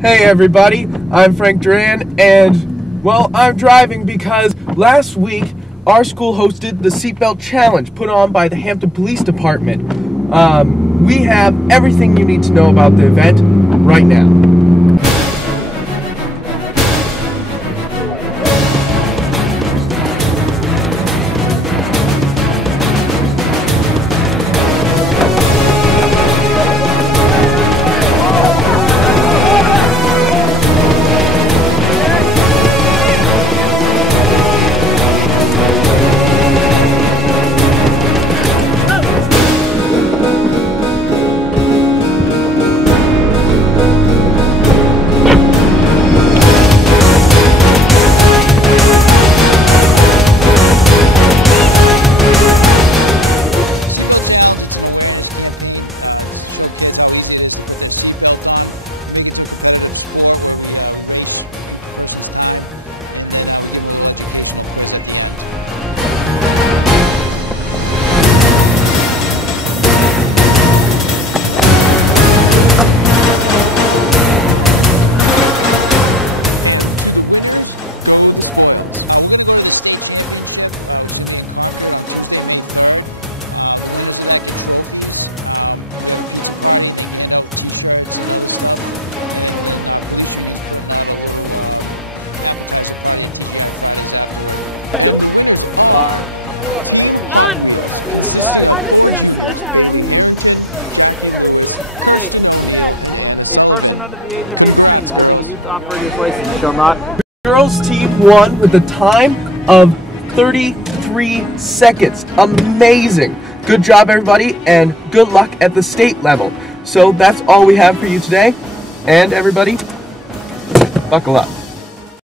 Hey everybody, I'm Frank Duran, and well, I'm driving because last week our school hosted the Seatbelt Challenge put on by the Hampton Police Department. We have everything you need to know about the event right now. None! I just ran so fast. A person under the age of 18 holding a youth operator's license shall not... Girls team won with a time of 33 seconds. Amazing! Good job everybody, and good luck at the state level. So that's all we have for you today, and everybody, buckle up.